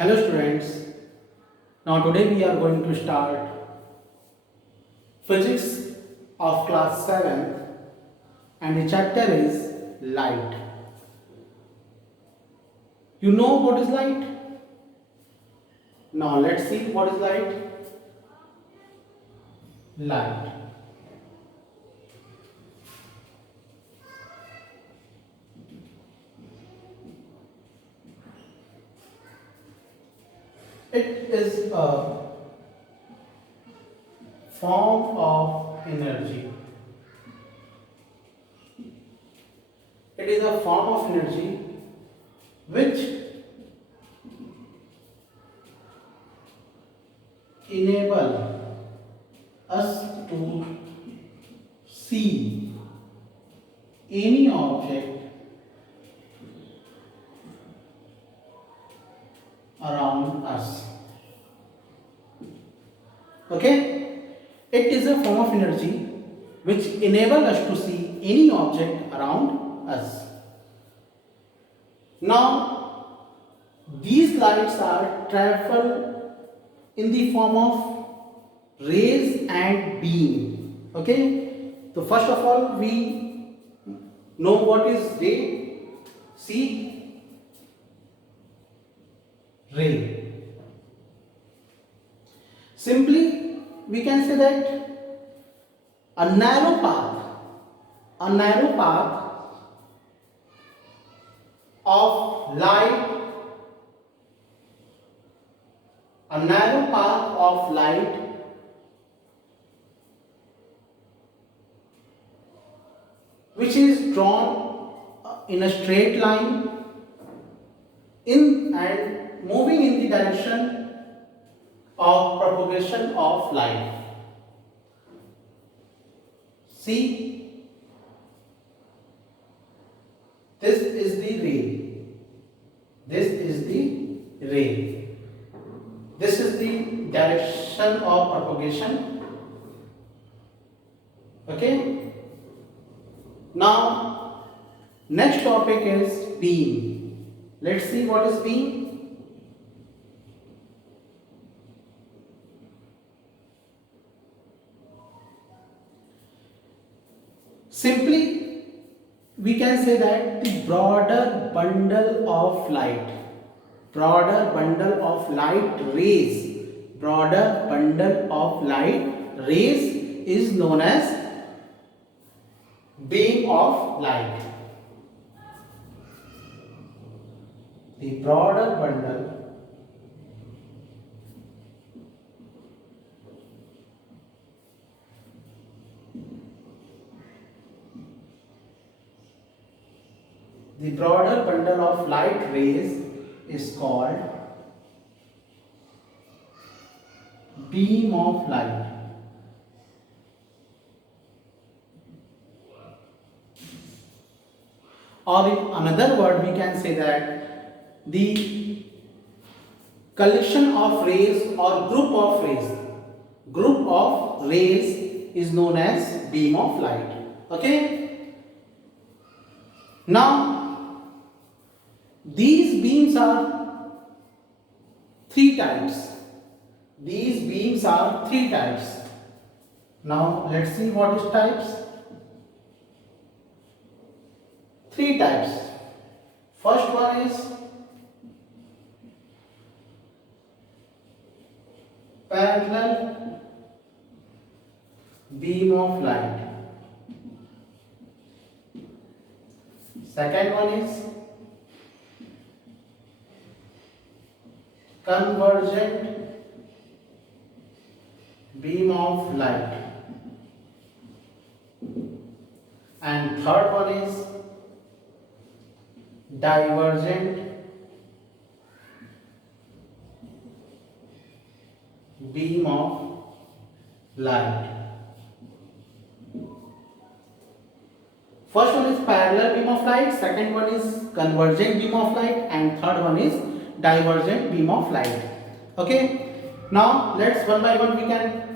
Hello students, now today we are going to start physics of class 7th and the chapter is light. You know what is light? Now let's see what is light. Light. It is a form of energy. It is a form of energy which enable us to see any object around us. Okay? It is a form of energy which enable us to see any object around us. Now, these lights are travel in the form of rays and beam. Okay? So first of all, we know what is ray. See, ray. Simply, we can say that a narrow path of light, a narrow path of light which is drawn in a straight line in and moving in the direction of propagation of light. See, this is the ray. This is the ray. This is the direction of propagation. Okay. Now, next topic is beam. Let's see what is beam. Simply, we can say that the broader bundle of light rays is known as beam of light. The broader bundle of light rays is called beam of light. Or in another word, we can say that the collection of rays or group of rays is known as beam of light. Okay. Now, these beams are three types. Now, let's see what is types. Three types. First one is parallel beam of light. Second one is convergent beam of light. And third one is divergent beam of light. First one is parallel beam of light, second one is convergent beam of light, and third one is divergent beam of light. Okay. Now let's one by one we can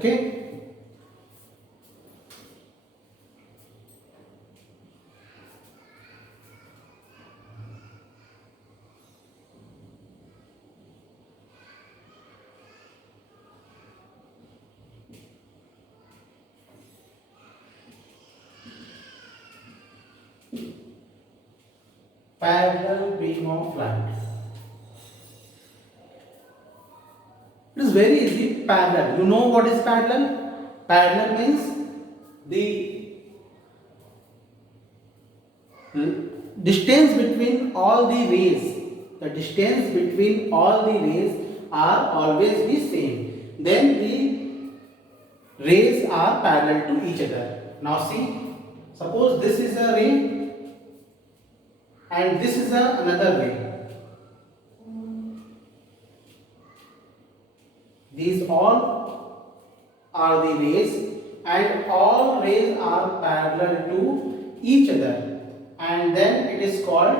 Okay. Parallel beam of light. It is very easy. Parallel. You know what is parallel? Parallel means the distance between all the rays. The distance between all the rays are always the same. Then the rays are parallel to each other. Now see, suppose this is a ray and this is another ray. These all are the rays and all rays are parallel to each other, and then it is called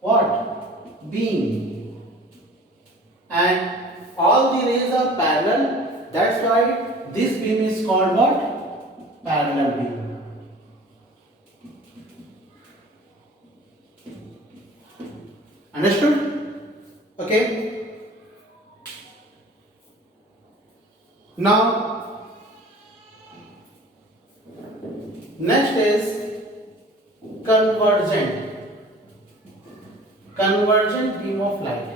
what? Beam. And all the rays are parallel, that's why this beam is called what? Parallel beam. Understood? Okay. Now, next is convergent beam of light.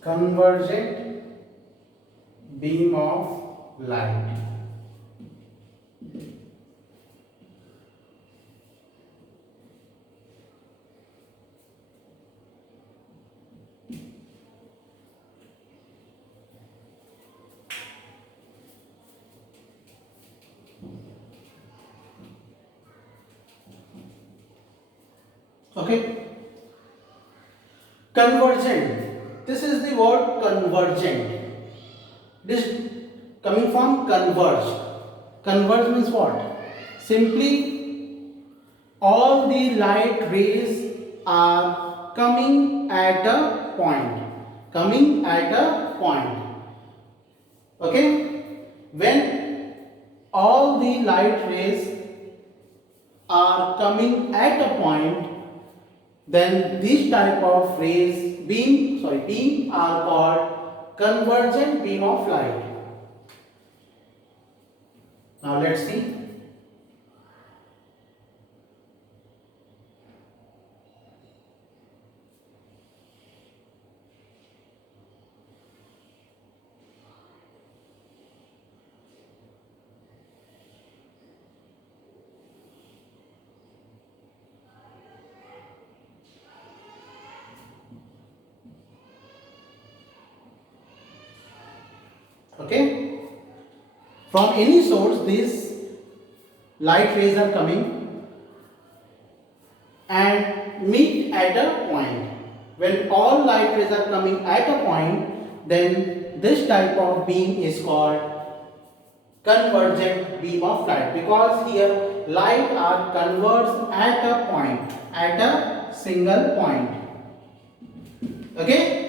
Convergent beam of light. Okay. Convergent. This is the word convergent. This coming from converge. Converge means what? Simply all the light rays are coming at a point. Coming at a point. Okay? When all the light rays are coming at a point, then this type of beam are called convergent beam of light. Now let's see. Okay, from any source these light rays are coming and meet at a point. When all light rays are coming at a point, then this type of beam is called convergent beam of light, because here light are converged at a point, at a single point. Okay.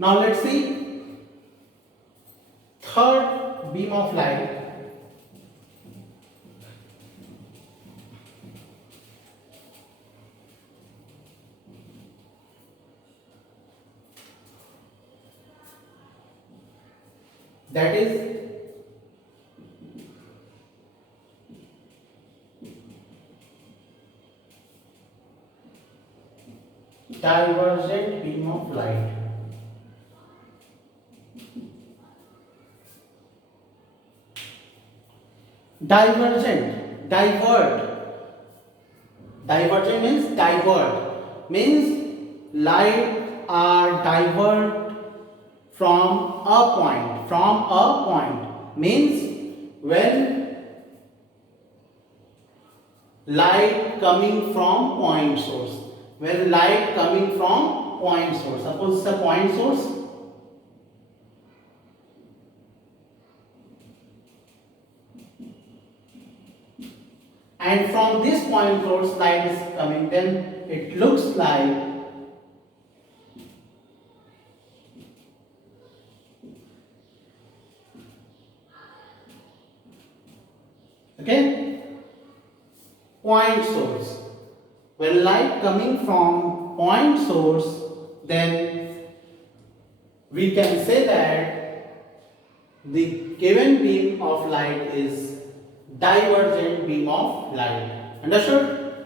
Now let's see third beam of light. That is divergent beam of light. Divergent, divergent means divert, means light are divert from a point, means when light coming from point source, when light coming from point source. Suppose it's a point source. And from this point source light is coming, then it looks like okay, point source. When light coming from point source, then we can say that the given beam of light is divergent beam of light. Understood?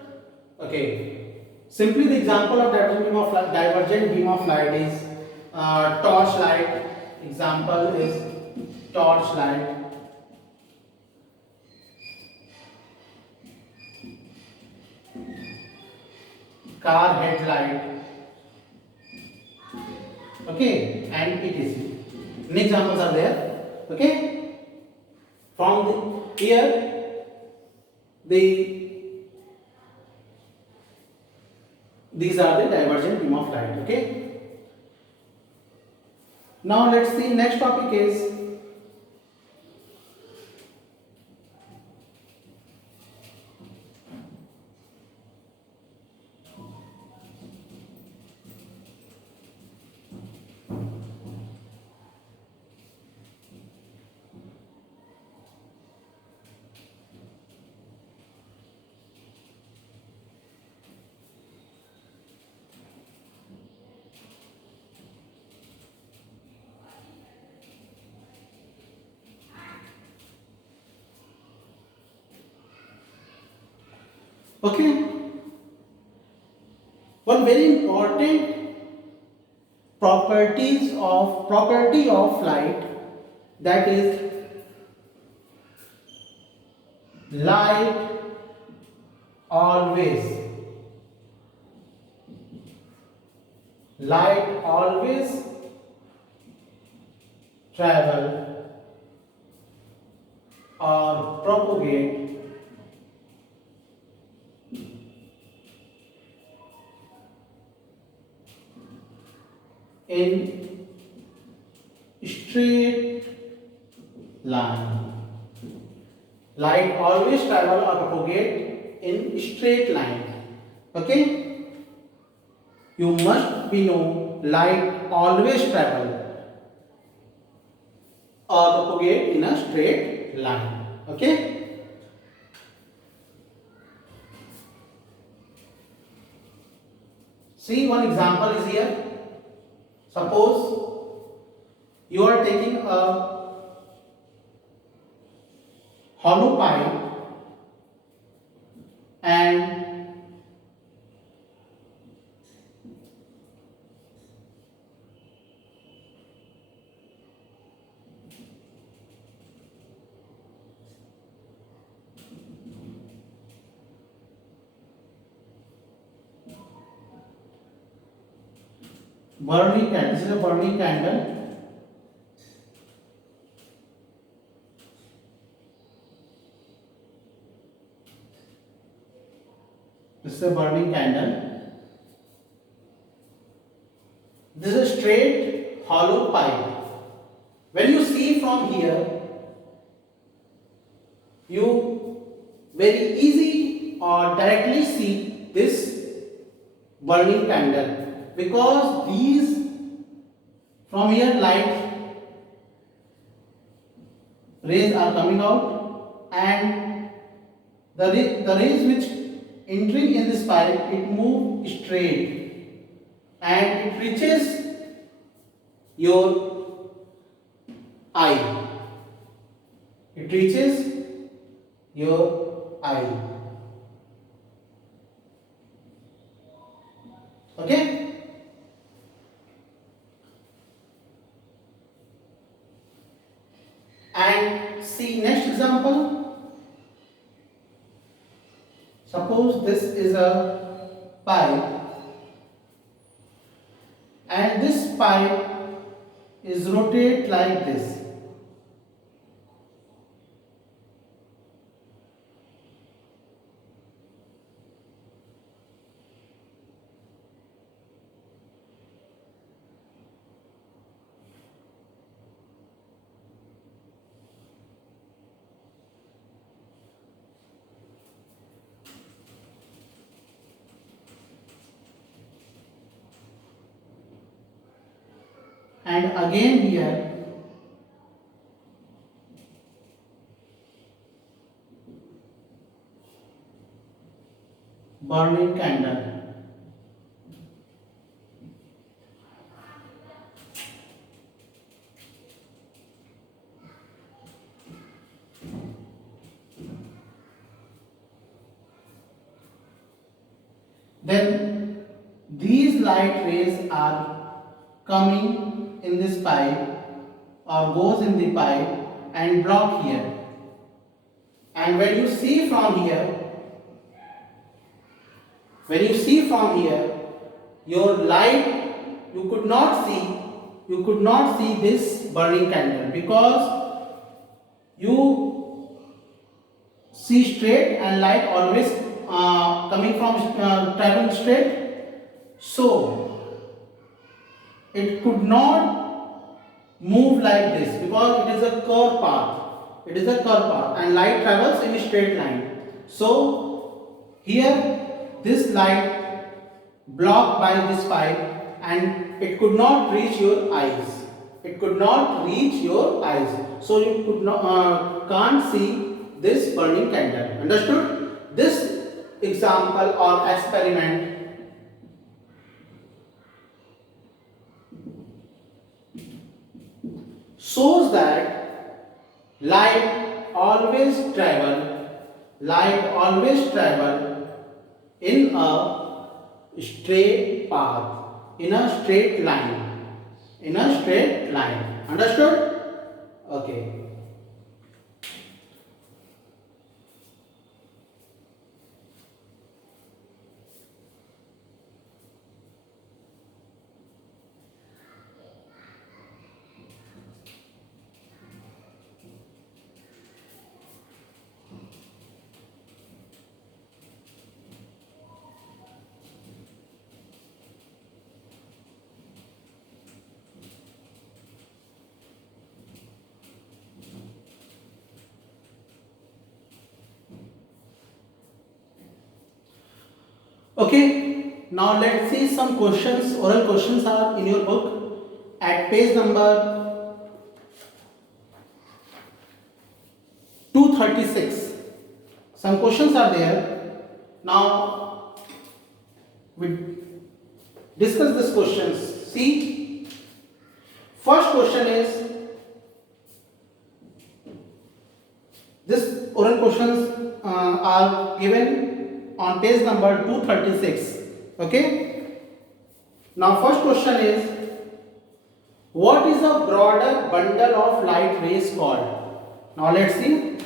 Okay. Simply the example of divergent beam of light is torch light. Example is torch light. Car headlight, okay, and etc. Many examples are there, okay. From here, these are the divergent beam of light, okay. Now let's see, next topic is okay. One very important property of light, that is light always travel or propagate in straight line. Light always travel or propagate in straight line. Okay? You must be know light always travel or propagate in a straight line. Okay? See, one example is here. Suppose you are taking a hollow pipe and burning candle. This is a burning candle. This is a burning candle. This is a straight hollow pipe. When you see from here, you very easy or directly see this burning candle, because these from here light rays are coming out, and the rays which entering in this pipe, it move straight and it reaches your eye. It reaches your eye. Okay? And see next example. Suppose this is a pipe and this pipe is rotate like this. and again here burning candle. Then these light rays are coming in this pipe or goes in the pipe and block here. And when you see from here, your light, you could not see this burning candle because you see straight and light always coming from travel straight, so it could not move like this because it is a curved path. It is a curved path and light travels in a straight line. So here this light blocked by this pipe and it could not reach your eyes. It could not reach your eyes. So you could not can't see this burning candle. Understood? This example or experiment shows that light always travel in a straight path, in a straight line. Understood? Okay. Okay, now let's see some questions. Oral questions are in your book at page number 236. Some questions are there. Now we discuss these questions. See, first question is this oral questions are given on page number 236. Okay. Now first question is, what is a broader bundle of light rays called? Now let's see.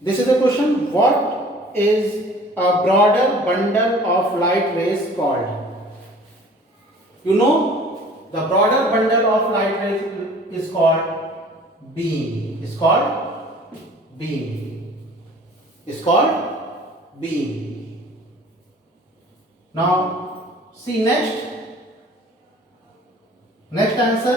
This is a question. What is a broader bundle of light rays called? You know, the broader bundle of light rays is called beam. It's called beam. It's called beam. Now see next answer.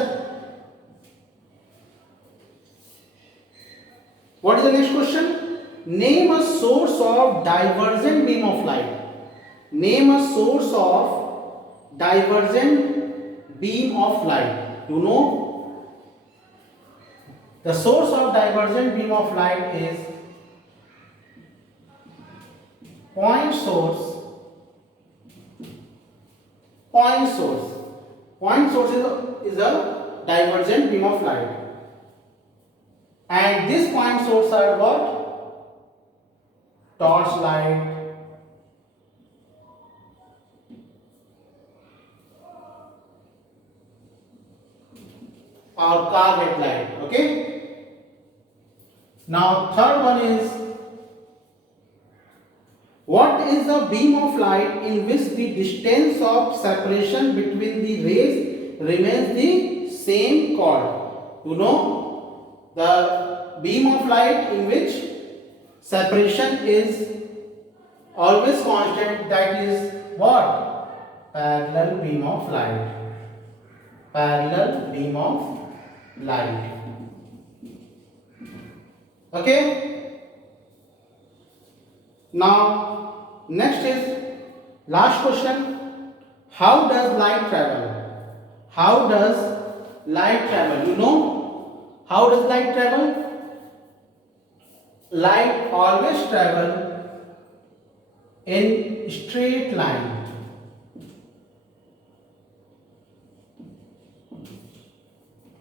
What is the next question? Name a source of divergent beam of light. Name a source of divergent beam of light. You know, the source of divergent beam of light is point source. Point source is a divergent beam of light. And this point source are what? Torch light, or car headlight. Okay. Now third one is, what is a beam of light in which the distance of separation between the rays remains the same called? You know, the beam of light in which separation is always constant, that is what? Parallel beam of light. Parallel beam of light. Okay. Now next is last question. How does light travel? How does light travel? You know how does light travel? Light always travel in straight line.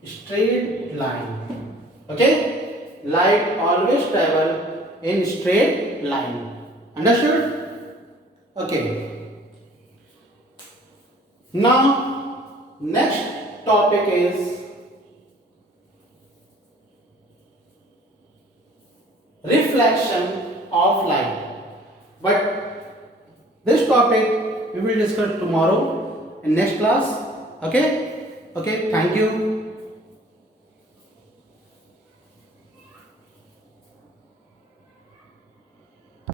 Straight line. Okay? Light always travel in straight line. Understood? Okay. Now, next topic is reflection of light. But this topic we will discuss tomorrow in next class. Okay? Okay, thank you.